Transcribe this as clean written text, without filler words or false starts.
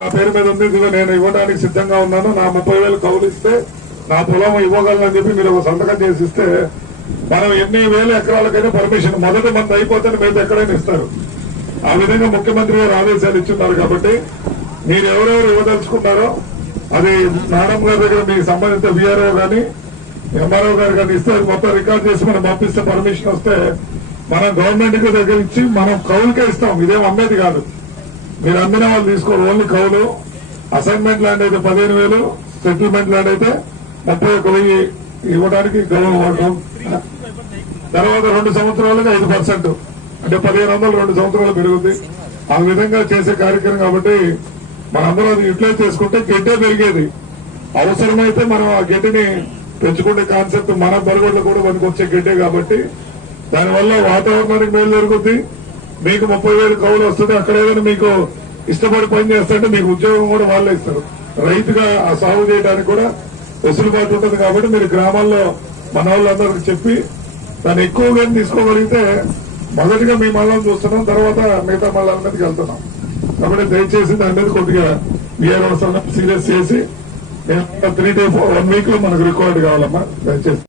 నా పేరు మీద ఉంది, ఇదిగో నేను ఇవ్వడానికి సిద్ధంగా ఉన్నాను, నా 30,000 కౌలు ఇస్తే నా పొలం ఇవ్వగలనని చెప్పి మీరు ఒక సంతకం చేసి ఇస్తే మనం ఎన్ని వేల ఎకరాలకైనా పర్మిషన్ మొదటి మంది అయిపోతే మీద ఎక్కడైనా ఇస్తారు. ఆ విధంగా ముఖ్యమంత్రి గారు ఆదేశాలు ఇచ్చున్నారు. కాబట్టి మీరు ఎవరెవరు ఇవ్వదలుచుకున్నారో అది నారాయణ గారి దగ్గర మీకు సంబంధిత విఆర్ఓ గాని ఎంఆర్ఓ గారు కానీ ఇస్తే మొత్తం రికార్డ్ చేసి మనం పంపిస్తే పర్మిషన్ వస్తే మనం గవర్నమెంట్ కి దగ్గర ఇచ్చి మనం కౌలుకే ఇస్తాం. ఇదేం అమ్మేది కాదు. మీరు అందిన వాళ్ళు తీసుకోరు. ఓన్లీ కౌలు. అసైన్మెంట్ ల్యాండ్ అయితే 15,000, సెటిల్మెంట్ ల్యాండ్ అయితే 31,000 ఇవ్వడానికి గవర్నమెంట్. తర్వాత 2 సంవత్సరాలకు 5%, అంటే 1,500 2 సంవత్సరాలు పెరుగుతుంది. ఆ విధంగా చేసే కార్యక్రమం కాబట్టి మనందరూ అది యూటిలైజ్ చేసుకుంటే గడ్డే పెరిగేది. అవసరమైతే మనం ఆ గడ్డిని పెంచుకునే కాన్సెప్ట్ మన బరుగుళ్ళు కూడా మనకు వచ్చే గడ్డే. కాబట్టి దానివల్ల వాతావరణానికి మేలు జరుగుతుంది. మీకు 30,000 కౌలు వస్తుంది. అక్కడ ఏదైనా మీకు ఇష్టపడి పని చేస్తుంటే మీకు ఉద్యోగం కూడా వాళ్ళే ఇస్తారు. రైతుగా ఆ సాగు చేయడానికి కూడా వెసులుబాటు ఉంటుంది. కాబట్టి మీరు గ్రామాల్లో మన వాళ్ళందరికీ చెప్పి దాన్ని ఎక్కువగా తీసుకోగలిగితే మొదటిగా మీ మళ్ళం చూస్తున్నాం, తర్వాత మిగతా మళ్ళాల మీదకి వెళ్తున్నాం. కాబట్టి దయచేసి దాని మీద కొద్దిగా వీఆర్ఓ సీరియస్ చేసి 3 to 1 వీక్ లో మనకు రికార్డు కావాలమ్మా దయచేసి.